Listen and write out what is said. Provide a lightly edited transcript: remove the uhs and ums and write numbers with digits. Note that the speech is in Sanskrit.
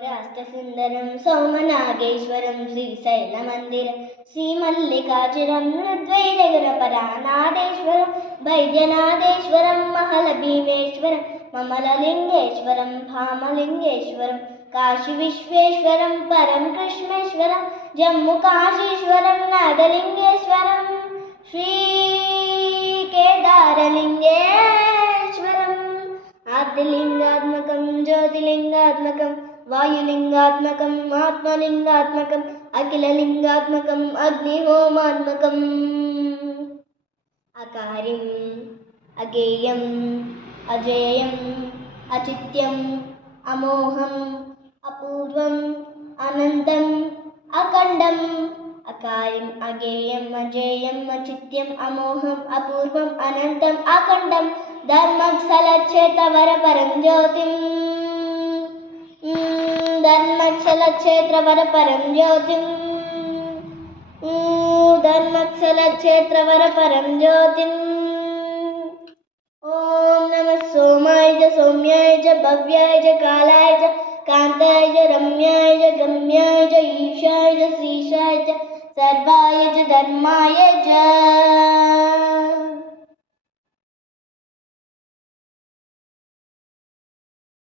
सौराष्ट्रसुन्दरं सोमनागेश्वरं श्रीशैलमन्दिरं श्रीमल्लिकार्जुनं ऋद्वैरगुरपरानादेश्वरं वैद्यनाथेश्वरं महलभीमेश्वरं ममललिङ्गेश्वरं भामलिङ्गेश्वरं काशीविश्वेश्वरं परं कृष्णेश्वरं जम्मुकाशीश्वरं नागलिङ्गेश्वरं श्रीकेदारलिङ्गेश्वरम् आदिलिङ्गात्मकं ज्योतिलिङ्गात्मकं वायुलिङ्गात्मकं आत्मलिङ्गात्मकं अखिललिङ्गात्मकं अग्निहोमात्मकम् अकार्यम् अगेयम् अजेयम् अचित्यम् अमोहम् अपूर्वम् अनन्तम् अखण्डम् अकार्यम् अगेयम् अजेयम् अचित्यम् अमोहम् अपूर्वम् अनन्तम् अखण्डम् धर्मक्षलक्षेत्रवरपरं ज्योतिं धर्मक्षलक्षेत्रवरपरं ज्योतिं धर्मक्षलक्षेत्रवरपरं ज्योतिम् ॐ नमः सोमाय च सौम्याय च भव्याय च कालाय च कान्ताय च रम्याय च गम्याय च ईशाय च श्रीशाय च सर्वाय च धर्माय च